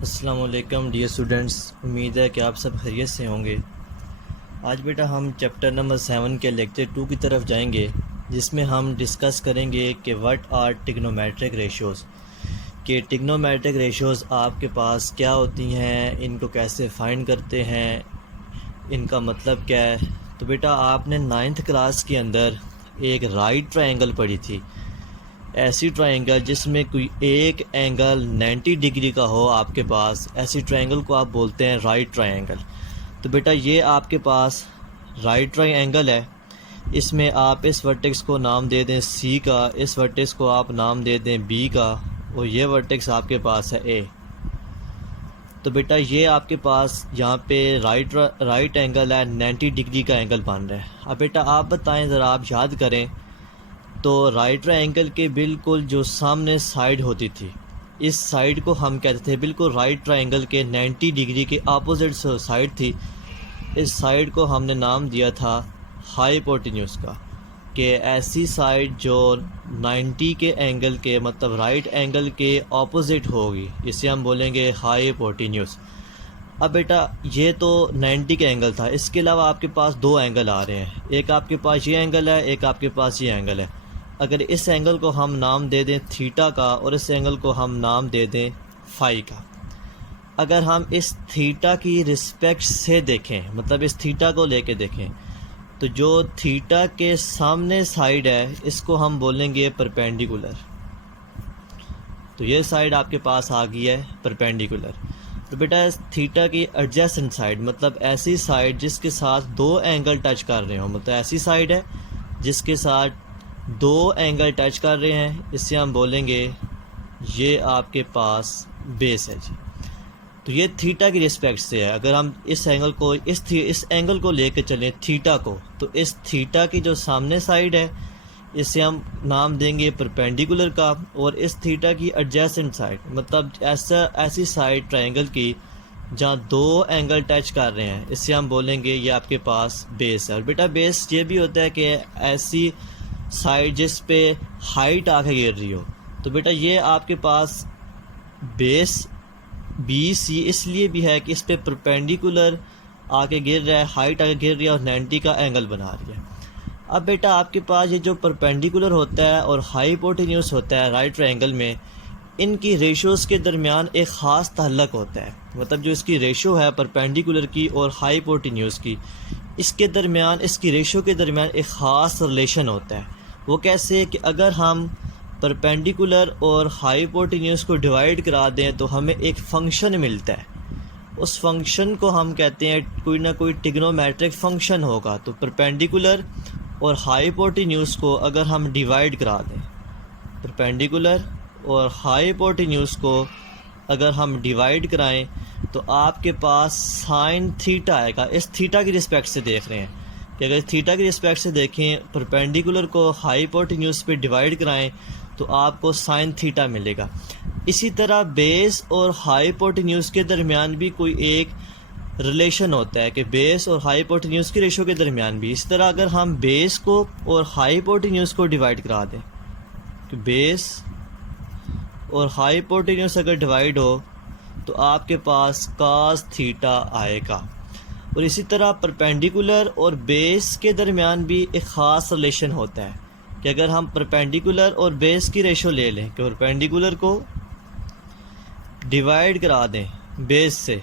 अस्सलाम वालेकुम dear students, उम्मीद है कि आप सब खैरियत से होंगे। आज बेटा हम चैप्टर नंबर 7 के लेक्चर 2 की तरफ जाएंगे, जिसमें हम डिस्कस करेंगे कि व्हाट आर ट्रिग्नोमेट्रिक रेशियोज़, कि ट्रिग्नोमेट्रिक रेशियोज़ आपके पास क्या होती हैं, इनको कैसे फाइंड करते हैं, इनका मतलब क्या है। तो बेटा आपने 9th क्लास के अंदर एक राइट ट्रायंगल पढ़ी थी, ऐसी ट्रायंगल जिसमें कोई एक एंगल 90 डिग्री का हो आपके पास, ऐसी ट्रायंगल को आप बोलते हैं राइट ट्रायंगल। तो बेटा ये आपके पास राइट ट्रायंगल है, इसमें आप इस वर्टेक्स को नाम दे दें सी का, इस वर्टेक्स को आप नाम दे दें बी का, और ये वर्टेक्स आपके पास है ए। तो बेटा ये आपके पास यहाँ पे राइट एंगल है, 90 डिग्री का एंगल बन रहा है। अब बेटा आप बताएं, ज़रा आप याद करें, तो राइट ट्रायंगल के बिल्कुल जो सामने साइड होती थी, इस साइड को हम कहते थे, बिल्कुल राइट ट्रायंगल के 90 डिग्री के अपोजिट साइड थी, इस साइड को हमने नाम दिया था हाइपोटेन्यूज का, कि ऐसी साइड जो 90 के एंगल के मतलब राइट एंगल के ऑपोजिट होगी, इसे हम बोलेंगे हाइपोटेन्यूज। अब बेटा ये तो 90 का एंगल था, इसके अलावा आपके पास दो एंगल आ रहे हैं, एक आपके पास ये एंगल है, एक आपके पास ये एंगल है। अगर इस एंगल को हम नाम दे दें थीटा का और इस एंगल को हम नाम दे दें फाई का, अगर हम इस थीटा की रिस्पेक्ट से देखें, मतलब इस थीटा को लेके देखें, तो जो थीटा के सामने साइड है इसको हम बोलेंगे परपेंडिकुलर। तो ये साइड आपके पास आ गई है परपेंडिकुलर। तो बेटा इस थीटा की एडजेसेंट साइड, मतलब ऐसी साइड जिसके साथ दो एंगल टच कर रहे हो, मतलब ऐसी साइड है जिसके साथ दो एंगल टच कर रहे हैं, इससे हम बोलेंगे ये आपके पास बेस है जी। तो ये थीटा की रिस्पेक्ट से है। अगर हम इस एंगल को इस एंगल को लेकर चलें थीटा को, तो इस थीटा की जो सामने साइड है इसे हम नाम देंगे परपेंडिकुलर का, और इस थीटा की एडजेसेंट साइड, मतलब ऐसी साइड ट्रायंगल की जहाँ दो एंगल टच कर रहे हैं, इससे हम बोलेंगे ये आपके पास बेस है। और बेटा बेस ये भी होता है कि ऐसी साइड जिस पे हाइट आके गिर रही हो। तो बेटा ये आपके पास बेस बी सी इसलिए भी है कि इस पे परपेंडिकुलर आके गिर रहा है, हाइट आके गिर रही है और 90 का एंगल बना रही है। अब बेटा आपके पास ये जो परपेंडिकुलर होता है और हाइपोटेन्यूज होता है राइट ट्रायंगल में, इनकी रेशियोज़ के दरमियान एक ख़ास ताल्लुक़ होता है, मतलब जो इसकी रेशियो है परपेंडिकुलर की और हाइपोटेन्यूज की, इसके दरमियान, इसकी रेशियो के दरमियान एक ख़ास रिलेशन होता है। वो कैसे कि अगर हम परपेंडिकुलर और हाइपोटेन्यूज को डिवाइड करा दें तो हमें एक फ़ंक्शन मिलता है, उस फंक्शन को हम कहते हैं कोई ना कोई ट्रिग्नोमेट्रिक फंक्शन होगा। तो परपेंडिकुलर और हाइपोटेन्यूज को अगर हम डिवाइड करा दें, परपेंडिकुलर और हाइपोटेन्यूज को अगर हम डिवाइड कराएं, तो आपके पास साइन थीटा आएगा। इस थीटा की रिस्पेक्ट से देख रहे हैं कि अगर थीटा की रिस्पेक्ट से देखें, परपेंडिकुलर को हाइपोटेन्यूज पे डिवाइड कराएं तो आपको साइन थीटा मिलेगा। इसी तरह बेस और हाइपोटेन्यूज के दरमियान भी कोई एक रिलेशन होता है कि बेस और हाइपोटेन्यूज की रेशो के दरमियान भी। इसी तरह अगर हम बेस को और हाइपोटेन्यूज को डिवाइड करा दें, तो बेस और हाइपोटेन्यूज अगर डिवाइड हो तो आपके पास कास थीटा आएगा। और इसी तरह परपेंडिकुलर और बेस के दरमियान भी एक ख़ास रिलेशन होता है कि अगर हम परपेंडिकुलर और बेस की रेशो ले लें कि परपेंडिकुलर को डिवाइड करा दें बेस से,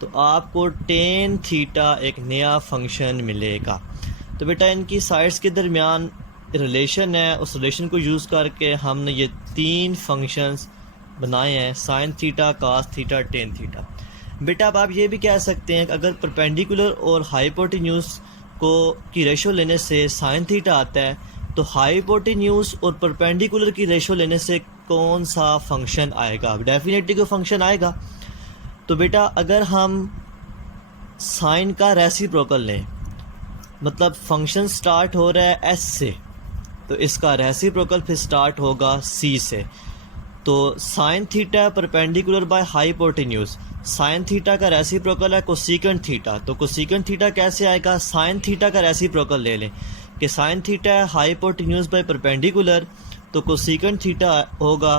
तो आपको टेन थीटा एक नया फंक्शन मिलेगा। तो बेटा इनकी साइड्स के दरमियान रिलेशन है, उस रिलेशन को यूज़ करके हमने ये तीन फंक्शंस बनाए हैं, sine theta, cos theta, tan theta. बेटा अब आप ये भी कह सकते हैं कि अगर परपेंडिकुलर और हाइपोटेन्यूज को की रेशो लेने से साइन थीटा आता है, तो हाइपोटेन्यूज और परपेंडिकुलर की रेशो लेने से कौन सा फंक्शन आएगा? डेफिनेटली कोई फंक्शन आएगा। तो बेटा अगर हम साइन का रेसिप्रोकल लें, मतलब फंक्शन स्टार्ट हो रहा है एस से, तो इसका रेसिप्रोकल फिर स्टार्ट होगा सी से। तो sine theta perpendicular by hypotenuse, sine theta का रेसिप्रोकल है कोसेकेंट थीटा। तो कोसेकेंट थीटा कैसे आएगा? साइन थीटा का रेसिप्रोकल ले लें कि साइन थीटा है हाइपोटेन्यूज बाय परपेंडिकुलर, तो कोसेकेंट थीटा होगा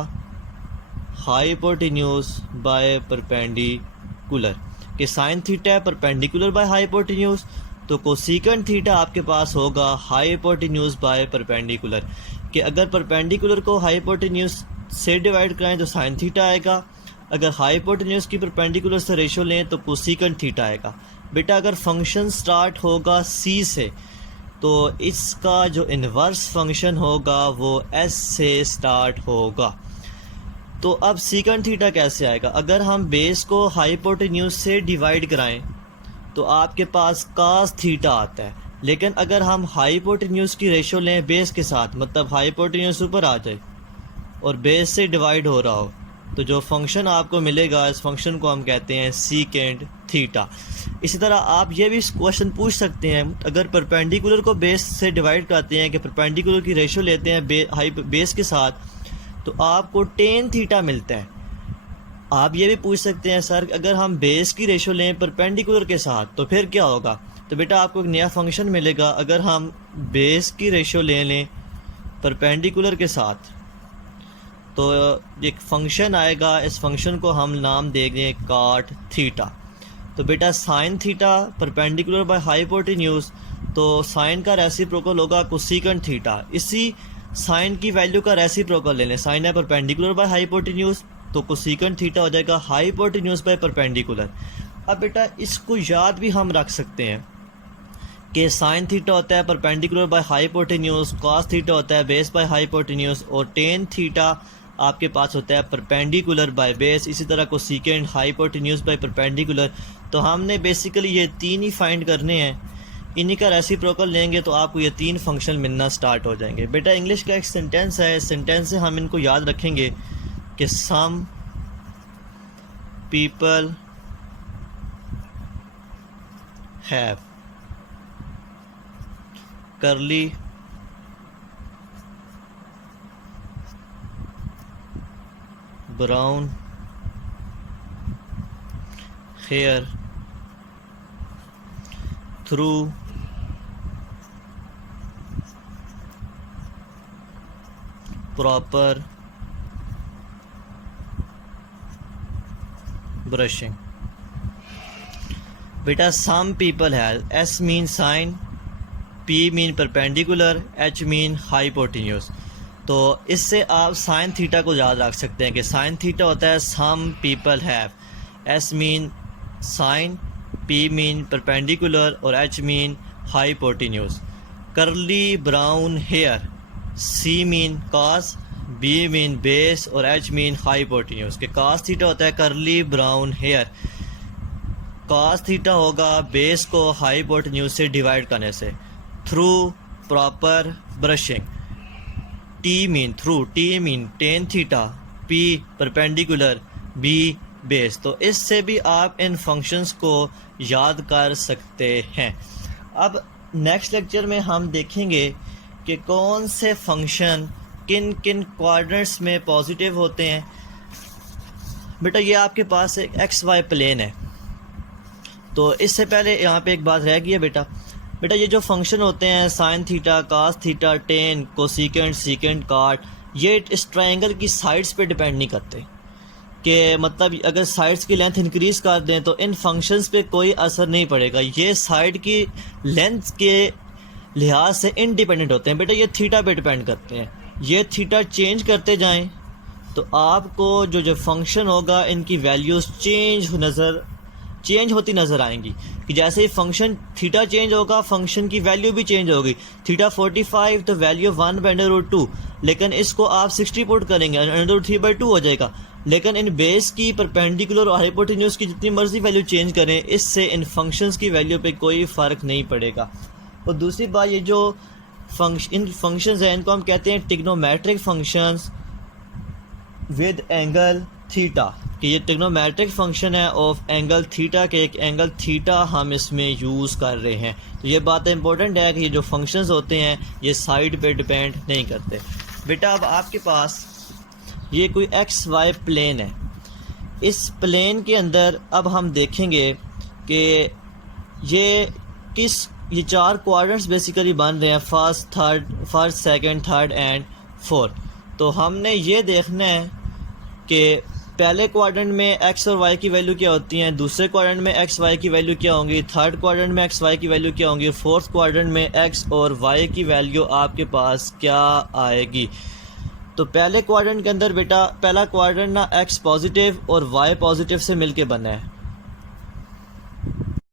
हाइपोटेन्यूज बाय परपेंडिकुलर, कि साइन थीटा है परपेंडिकुलर बाय हाइपोटेन्यूज, तो कोसेकेंट थीटा आपके पास होगा हाइपोटेन्यूज बाय परपेंडिकुलर, कि अगर परपेंडिकुलर को हाइपोटेन्यूज से डिवाइड कराएं तो साइन थीटा आएगा, अगर हाइपोटेन्यूज की परपेंडिकुलर से रेशो लें तो कोसेकेंट थीटा आएगा। बेटा अगर फंक्शन स्टार्ट होगा सी से तो इसका जो इन्वर्स फंक्शन होगा वो एस से स्टार्ट होगा। तो अब सीकेंट थीटा कैसे आएगा? अगर हम बेस को हाइपोटेन्यूज से डिवाइड कराएं तो आपके पास कास थीटा आता है, लेकिन अगर हम हाइपोटेन्यूज की रेशो लें बेस के साथ, मतलब हाइपोटेन्यूज ऊपर आ जाए और बेस से डिवाइड हो रहा हो, तो जो फंक्शन आपको मिलेगा इस फंक्शन को हम कहते हैं सीकेंट थीटा। इसी तरह आप ये भी क्वेश्चन पूछ सकते हैं, अगर परपेंडिकुलर को बेस से डिवाइड कराते हैं कि परपेंडिकुलर की रेशो लेते हैं बेस के साथ, तो आपको टेन थीटा मिलता है। आप ये भी पूछ सकते हैं सर अगर हम बेस की रेशो लें परपेंडिकुलर के साथ तो फिर क्या होगा? तो बेटा आपको एक नया फंक्शन मिलेगा, अगर हम बेस की रेशो ले लें परपेंडिकुलर के साथ तो एक फंक्शन आएगा, इस फंक्शन को हम नाम देंगे काट थीटा। तो बेटा sine theta perpendicular by hypotenuse, तो साइन का रेसिप्रोकल होगा कोसेकेंट थीटा। इसी साइन की वैल्यू का रेसिप्रोकल ले लें, साइन है परपेंडिकुलर बाय हाइपोटेन्यूज, तो कोसेकेंट थीटा हो जाएगा हाइपोटेन्यूज बाय परपेंडिकुलर। अब बेटा इसको याद भी हम रख सकते हैं कि साइन थीटा होता है perpendicular by hypotenuse, cos theta होता है बेस बाय हाइपोटेन्यूज, और टेन थीटा आपके पास होता है परपेंडिकुलर बाय बेस। इसी तरह कोसेकेंट हाइपोटेन्यूज बाय परपेंडिकुलर। तो हमने बेसिकली ये तीन ही फाइंड करने हैं, इन्हीं का रेसिप्रोकल लेंगे तो आपको ये तीन फंक्शन मिलना स्टार्ट हो जाएंगे। बेटा इंग्लिश का एक सेंटेंस है, सेंटेंस से हम इनको याद रखेंगे कि some people have curly brown hair through proper brushing। बेटा some people have, S mean sine, P mean perpendicular, H mean hypotenuse. तो इससे आप साइन थीटा को याद रख सकते हैं कि साइन थीटा होता है some people have, S mean sine, P mean perpendicular और H mean hypotenuse. Curly brown hair, C mean cos, B mean base और H मीन हाइपोटेन्यूज। के कॉस थीटा होता है curly brown hair, cos theta होगा base को hypotenuse से divide करने से, through proper brushing. T mean through, T mean tan theta, P perpendicular, B base. तो इससे भी आप इन फंक्शंस को याद कर सकते हैं। अब नेक्स्ट लेक्चर में हम देखेंगे कि कौन से फंक्शन किन किन क्वाड्रेंट्स में पॉजिटिव होते हैं। बेटा ये आपके पास एक एक्स वाई प्लेन है, तो इससे पहले यहाँ पे एक बात रह गई है बेटा ये जो फंक्शन होते हैं sine theta, cos theta, tan, cosecant, secant, cot, ये इस ट्रायंगल की साइड्स पे डिपेंड नहीं करते, कि मतलब अगर साइड्स की लेंथ इंक्रीज़ कर दें तो इन फंक्शंस पे कोई असर नहीं पड़ेगा। ये साइड की लेंथ के लिहाज से इंडिपेंडेंट होते हैं। बेटा ये थीटा पे डिपेंड करते हैं, ये थीटा चेंज करते जाएं तो आपको जो फंक्शन होगा इनकी वैल्यूज़ चेंज होती नज़र आएंगी, कि जैसे ही फंक्शन थीटा चेंज होगा फंक्शन की वैल्यू भी चेंज होगी। थीटा 45 तो वैल्यू 1/√2, लेकिन इसको आप 60 पुट करेंगे √3/2 हो जाएगा। लेकिन इन बेस की परपेंडिकुलर और हाइपोटेन्यूज की जितनी मर्जी वैल्यू चेंज करें, इससे इन फंक्शंस की वैल्यू पे कोई फ़र्क नहीं पड़ेगा। और दूसरी बात, ये जो इन फंक्शंस हैं इनको हम कहते हैं trigonometric functions with angle theta, कि ये ट्रिग्नोमेट्रिक फंक्शन है ऑफ एंगल थीटा, के एक एंगल थीटा हम इसमें यूज़ कर रहे हैं। तो ये बात इंपॉर्टेंट है कि ये जो फंक्शंस होते हैं ये साइड पे डिपेंड नहीं करते। बेटा अब आपके पास ये कोई एक्स वाई प्लेन है, इस प्लेन के अंदर अब हम देखेंगे कि ये चार क्वाड्रेंट्स बेसिकली बन रहे हैं, first, second, third and fourth. तो हमने ये देखना है कि पहले क्वाड्रेंट में एक्स और वाई की वैल्यू क्या होती हैं, दूसरे क्वाड्रेंट में एक्स वाई की वैल्यू क्या होंगी, थर्ड क्वाड्रेंट में एक्स वाई की वैल्यू क्या होंगी, फोर्थ क्वाड्रेंट में एक्स और वाई की वैल्यू आपके पास क्या आएगी। तो पहले क्वाड्रेंट के अंदर बेटा पहला क्वाड्रेंट ना एक्स पॉजिटिव और वाई पॉजिटिव से मिलके बना है,